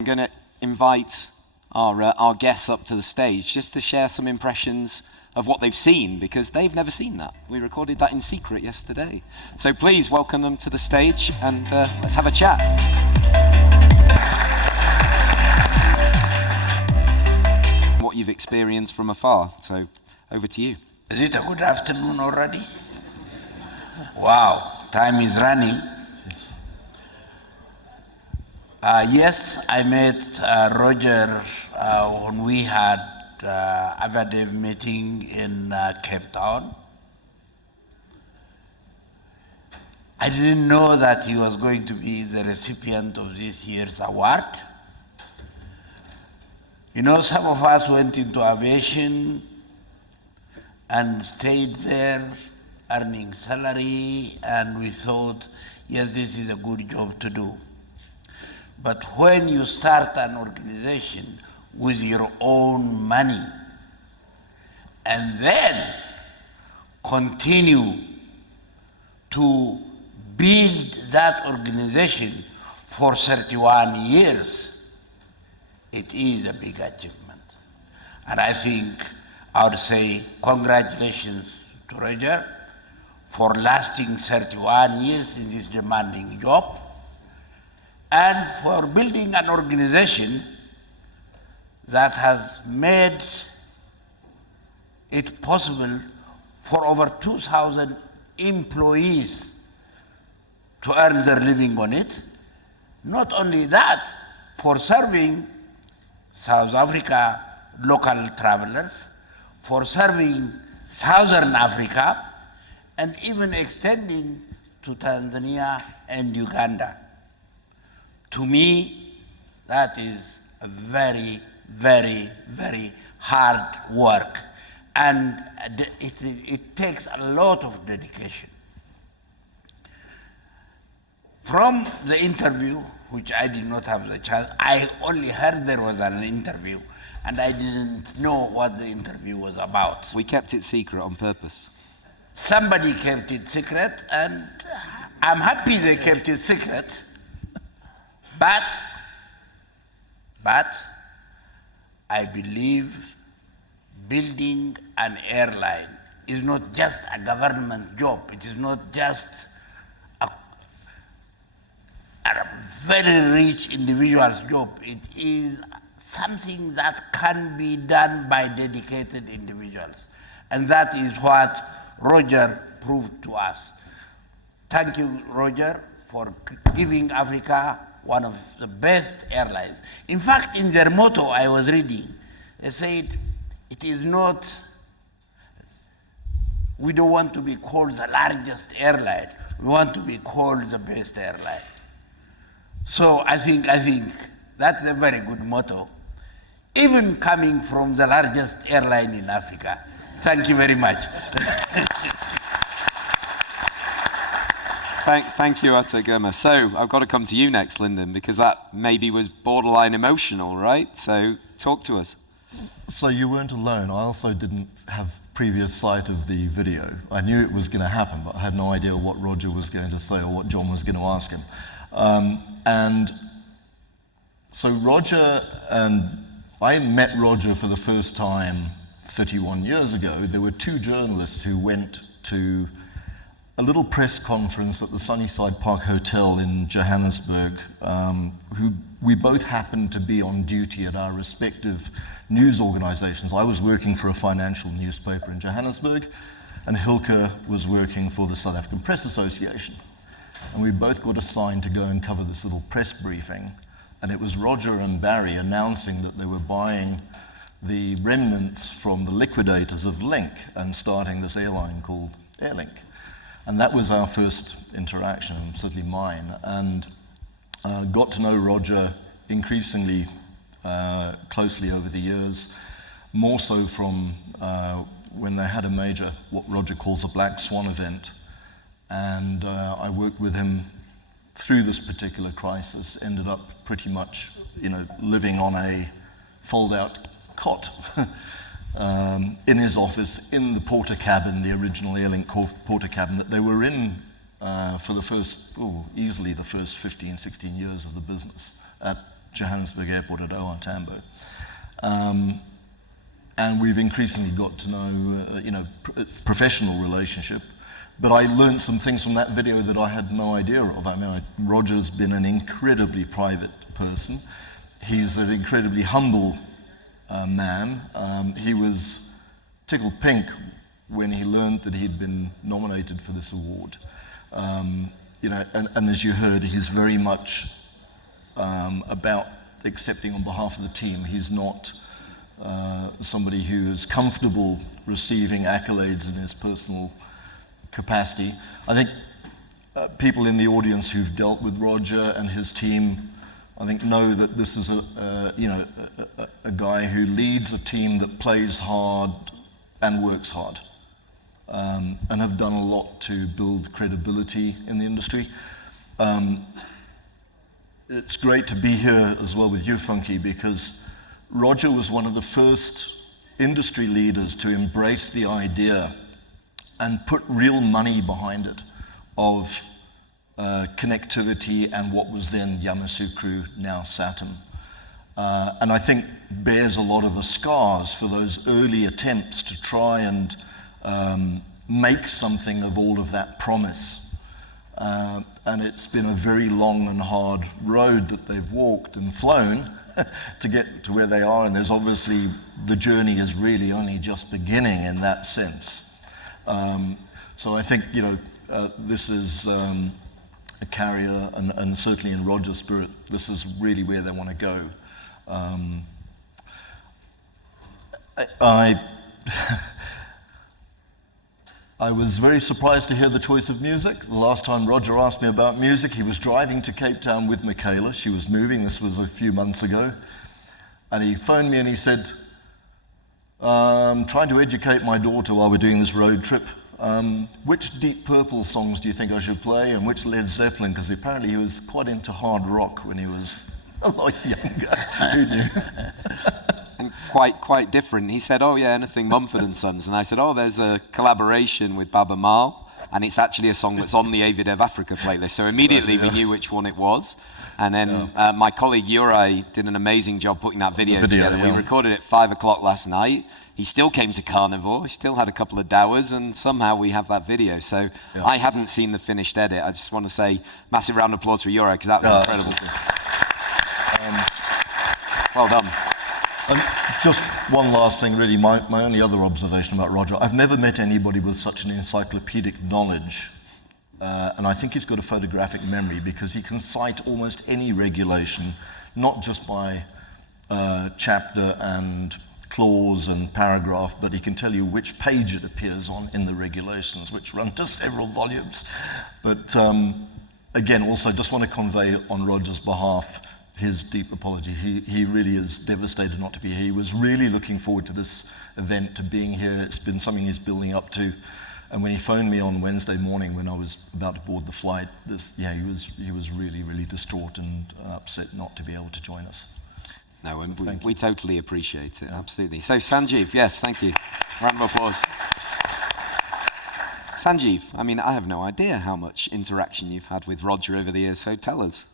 I'm going to invite our guests up to the stage just to share some impressions of what they've seen, because they've never seen that. We recorded that in secret yesterday. So please welcome them to the stage and let's have a chat. What you've experienced from afar. So over to you. Is it a good afternoon already? Wow, time is running. Yes, I met Roger when we had AviaDev meeting in Cape Town. I didn't know that he was going to be the recipient of this year's award. You know, some of us went into aviation and stayed there earning salary, and we thought, yes, this is a good job to do. But when you start an organization with your own money and then continue to build that organization for 31 years, it is a big achievement. And I think I would say congratulations to Roger for lasting 31 years in this demanding job, and for building an organization that has made it possible for over 2,000 employees to earn their living on it. Not only that, for serving South Africa local travelers, for serving Southern Africa, and even extending to Tanzania and Uganda. To me, that is a very, very, very hard work, and it takes a lot of dedication. From the interview, which I did not have the chance, I only heard there was an interview, and I didn't know what the interview was about. We kept it secret on purpose. Somebody kept it secret, and I'm happy they kept it secret. But I believe building an airline is not just a government job. It is not just a very rich individual's job. It is something that can be done by dedicated individuals. And that is what Roger proved to us. Thank you, Roger, for giving Africa one of the best airlines. In fact, in their motto I was reading, they said, it is not, we don't want to be called the largest airline, we want to be called the best airline. So I think that's a very good motto, even coming from the largest airline in Africa. Thank you very much. Thank you, Ato Girma. So I've got to come to you next, Linden, because that maybe was borderline emotional, right? So talk to us. So you weren't alone. I also didn't have previous sight of the video. I knew it was going to happen, but I had no idea what Roger was going to say or what John was going to ask him. And so Roger, and I met Roger for the first time 31 years ago. There were two journalists who went to a little press conference at the Sunnyside Park Hotel in Johannesburg, who we both happened to be on duty at our respective news organizations. I was working for a financial newspaper in Johannesburg, and Hilke was working for the South African Press Association. And we both got assigned to go and cover this little press briefing. And it was Roger and Barry announcing that they were buying the remnants from the liquidators of Link and starting this airline called Airlink. And that was our first interaction, certainly mine, and got to know Roger increasingly closely over the years, more so from when they had a major, what Roger calls a black swan event. And I worked with him through this particular crisis, ended up pretty much, living on a fold-out cot in his office, in the porter cabin, the original Airlink porter cabin that they were in for the first, easily the first 15, 16 years of the business at Johannesburg Airport at OR Tambo. And we've increasingly got to know, professional relationship. But I learned some things from that video that I had no idea of. I mean, Roger's been an incredibly private person. He's an incredibly humble man. He was tickled pink when he learned that he'd been nominated for this award. And as you heard, he's very much about accepting on behalf of the team. He's not somebody who is comfortable receiving accolades in his personal capacity. I think people in the audience who've dealt with Roger and his team, I think, know that this is a guy who leads a team that plays hard and works hard, and have done a lot to build credibility in the industry. It's great to be here as well with you, Funky, because Roger was one of the first industry leaders to embrace the idea and put real money behind it of connectivity and what was then Yamoussoukro, now SATM. And I think bears a lot of the scars for those early attempts to try and make something of all of that promise. And it's been a very long and hard road that they've walked and flown to get to where they are, and there's obviously, the journey is really only just beginning in that sense. So I think, this is a carrier, and certainly in Roger's spirit, this is really where they want to go. I was very surprised to hear the choice of music. The last time Roger asked me about music, he was driving to Cape Town with Michaela. She was moving, this was a few months ago. And he phoned me and he said, trying to educate my daughter while we're doing this road trip, which Deep Purple songs do you think I should play, and which Led Zeppelin? Because apparently he was quite into hard rock when he was a lot younger. Who knew? And quite different. He said, oh yeah, anything Mumford & Sons. And I said, oh, there's a collaboration with Baba Mal, and it's actually a song that's on the AviaDev AfCAC playlist. So immediately we knew which one it was. And then my colleague Uri did an amazing job putting that video together. Yeah. We recorded it at 5 o'clock last night. He still came to Carnivore. He still had a couple of dowers, and somehow we have that video. So I hadn't seen the finished edit. I just want to say massive round of applause for Uri, because that was incredible. Well done. And just one last thing, really, my only other observation about Roger, I've never met anybody with such an encyclopedic knowledge, and I think he's got a photographic memory, because he can cite almost any regulation, not just by chapter and clause and paragraph, but he can tell you which page it appears on in the regulations, which run to several volumes. But again, also just want to convey on Roger's behalf his deep apology. He really is devastated not to be here. He was really looking forward to this event, to being here. It's been something he's building up to. And when he phoned me on Wednesday morning when I was about to board the flight, he was really, really distraught and upset not to be able to join us. No, and we totally appreciate it, absolutely. So Sanjeev, yes, thank you. Round of applause. Sanjeev, I mean, I have no idea how much interaction you've had with Roger over the years, so tell us.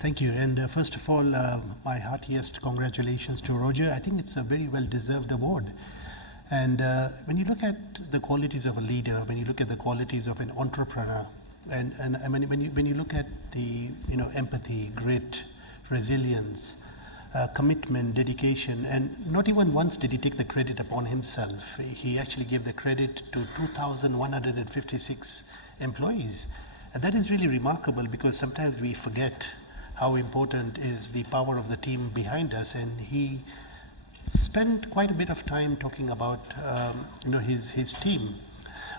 Thank you. And first of all, my heartiest congratulations to Roger. I think it's a very well-deserved award. And when you look at the qualities of a leader, when you look at the qualities of an entrepreneur, and I mean, when you look at the empathy, grit, resilience, commitment, dedication, and not even once did he take the credit upon himself. He actually gave the credit to 2,156 employees. And that is really remarkable, because sometimes we forget how important is the power of the team behind us, and he spent quite a bit of time talking about his team.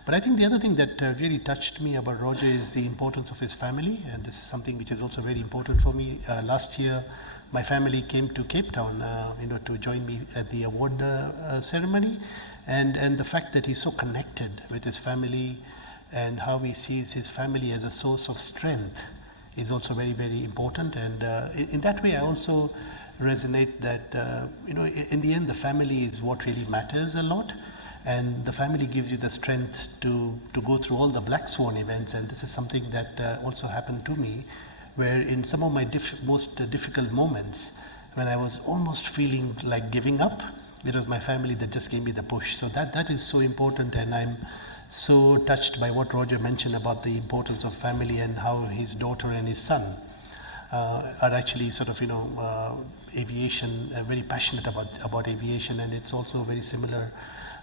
But I think the other thing that really touched me about Roger is the importance of his family, and this is something which is also very important for me. Last year, my family came to Cape Town, to join me at the award ceremony, and the fact that he's so connected with his family and how he sees his family as a source of strength is also very, very important. And in that way, I also resonate that, in the end, the family is what really matters a lot. And the family gives you the strength to go through all the black swan events. And this is something that also happened to me where in some of my most difficult moments, when I was almost feeling like giving up, it was my family that just gave me the push. So that is so important, and I'm so touched by what Roger mentioned about the importance of family and how his daughter and his son are actually sort of, aviation, very passionate about aviation. And it's also very similar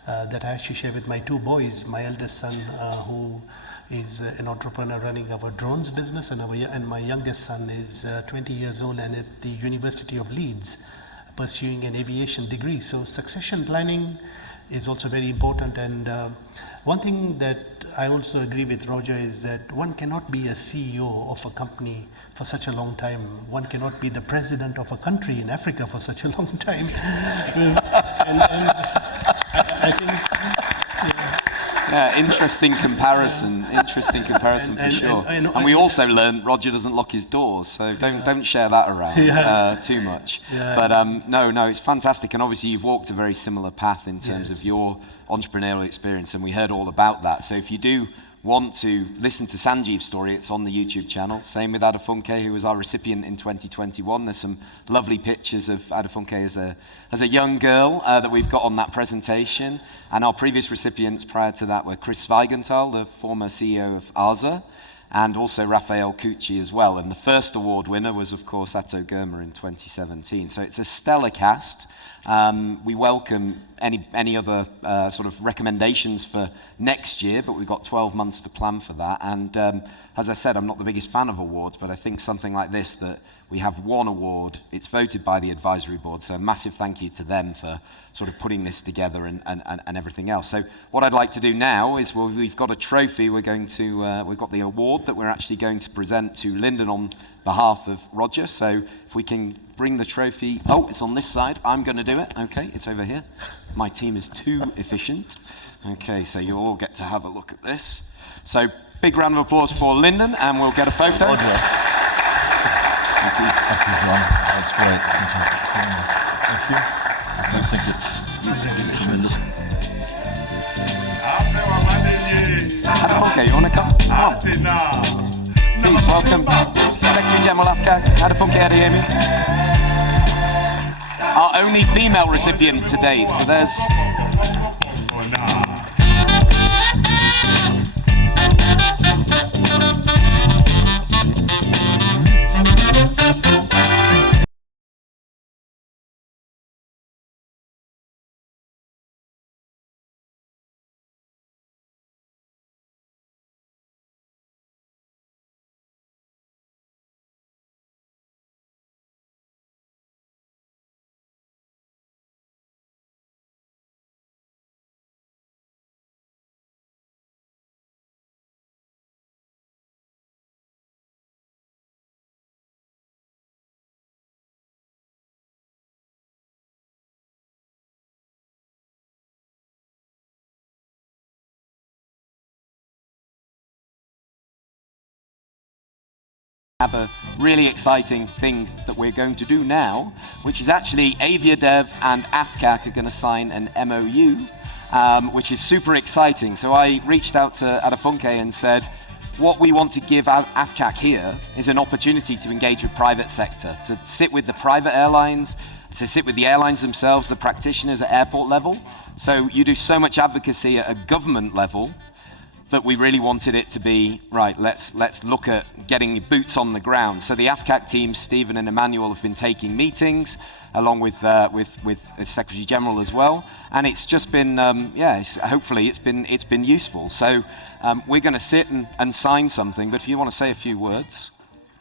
that I actually share with my two boys. My eldest son, who is an entrepreneur running our drones business, and my youngest son is 20 years old and at the University of Leeds pursuing an aviation degree. So succession planning is also very important. And one thing that I also agree with Roger is that one cannot be a CEO of a company for such a long time. One cannot be the president of a country in Africa for such a long time. and I think... Yeah, interesting comparison for sure. And we also learned Roger doesn't lock his doors, so don't share that around too much. Yeah. But no, it's fantastic. And obviously you've walked a very similar path in terms of your entrepreneurial experience, and we heard all about that. So if you do want to listen to Sanjeev's story, it's on the YouTube channel. Same with Adefunke, who was our recipient in 2021. There's some lovely pictures of Adefunke as a young girl that we've got on that presentation. And our previous recipients prior to that were Chris Weigenthal, the former CEO of ARSA, and also Raphael Cucci as well. And the first award winner was, of course, Ato Girma in 2017. So it's a stellar cast. We welcome any other sort of recommendations for next year, but we've got 12 months to plan for that. And as I said, I'm not the biggest fan of awards, but I think something like this, that we have one award, it's voted by the advisory board, so a massive thank you to them for sort of putting this together and everything else. So what I'd like to do now is, we've got a trophy, we've got the award that we're actually going to present to Linden on behalf of Roger. So if we can bring the trophy, it's on this side, I'm going to do it, okay, it's over here. My team is too efficient. Okay, so you'll all get to have a look at this. So big round of applause for Linden, and we'll get a photo. Roger. Thank you, John. That's great, fantastic. Thank you. I think it's tremendous. Adefunke, you want to come? Please welcome Secretary General AfCAC, Adefunke Adeyemi. Our only female recipient to date, so there's... have a really exciting thing that we're going to do now, which is actually AviaDev and AfCAC are going to sign an MOU, which is super exciting. So I reached out to Adefunke and said, what we want to give AfCAC here is an opportunity to engage with private sector, to sit with the private airlines, to sit with the airlines themselves, the practitioners at airport level. So you do so much advocacy at a government level that we really wanted it to be, right, let's look at getting boots on the ground. So the AfCAC team, Stephen and Emmanuel, have been taking meetings, along with Secretary General as well. And it's just been, hopefully it's been useful. So we're going to sit and sign something, but if you want to say a few words.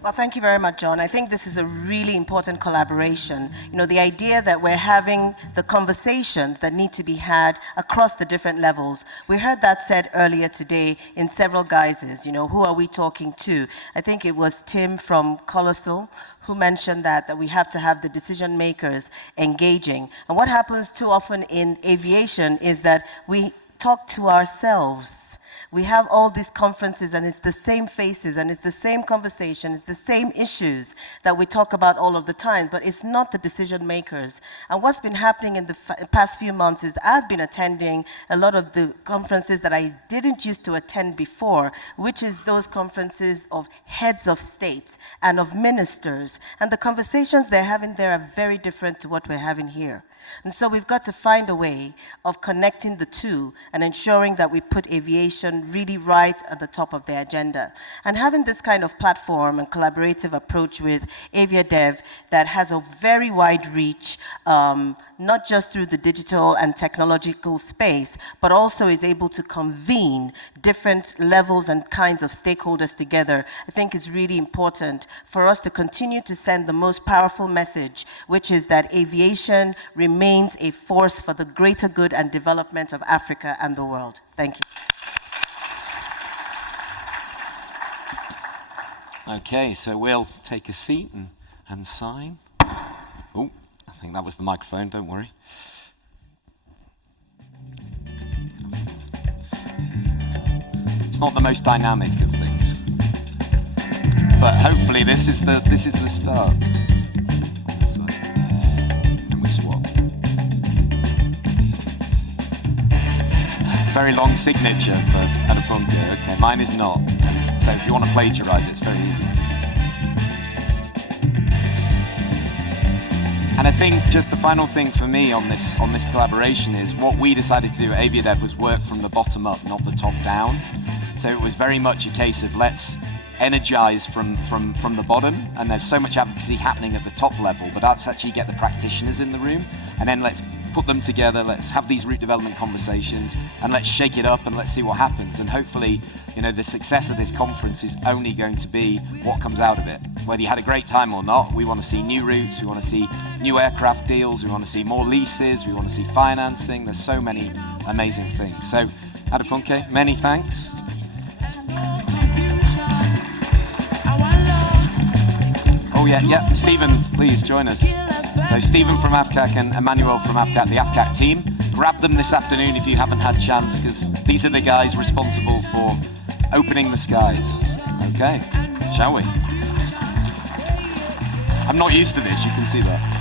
Well, thank you very much, John. I think this is a really important collaboration. You know, the idea that we're having the conversations that need to be had across the different levels. We heard that said earlier today in several guises. You know, who are we talking to? I think it was Tim from Colossal who mentioned that we have to have the decision makers engaging. And what happens too often in aviation is that we talk to ourselves. We have all these conferences and it's the same faces and it's the same conversation, it's the same issues that we talk about all of the time, but it's not the decision makers. And what's been happening in the past few months is I've been attending a lot of the conferences that I didn't used to attend before, which is those conferences of heads of states and of ministers. And the conversations they're having there are very different to what we're having here. And so we've got to find a way of connecting the two and ensuring that we put aviation really right at the top of the agenda. And having this kind of platform and collaborative approach with AviaDev that has a very wide reach, not just through the digital and technological space, but also is able to convene different levels and kinds of stakeholders together, I think is really important for us to continue to send the most powerful message, which is that aviation remains a force for the greater good and development of Africa and the world. Thank you. Okay, so we'll take a seat and sign. Oh, I think that was the microphone, don't worry. It's not the most dynamic of things, but hopefully this is the start. So, and we swap. Very long signature for Anafondio. Okay, mine is not. So if you want to plagiarize, it's very easy. And I think just the final thing for me on this collaboration is what we decided to do at AviaDev was work from the bottom up, not the top down. So it was very much a case of let's energize from the bottom, and there's so much advocacy happening at the top level, but let's actually get the practitioners in the room, and then let's put them together, let's have these route development conversations, and let's shake it up and let's see what happens. And hopefully, you know, the success of this conference is only going to be what comes out of it. Whether you had a great time or not, we want to see new routes, we want to see new aircraft deals, we want to see more leases, we want to see financing. There's so many amazing things. So, Adefunke, many thanks. Oh yeah, Stephen, please join us. So Stephen from AfCAC and Emmanuel from AfCAC, the AfCAC team. Grab them this afternoon if you haven't had chance, because these are the guys responsible for opening the skies. Okay, shall we? I'm not used to this, you can see that.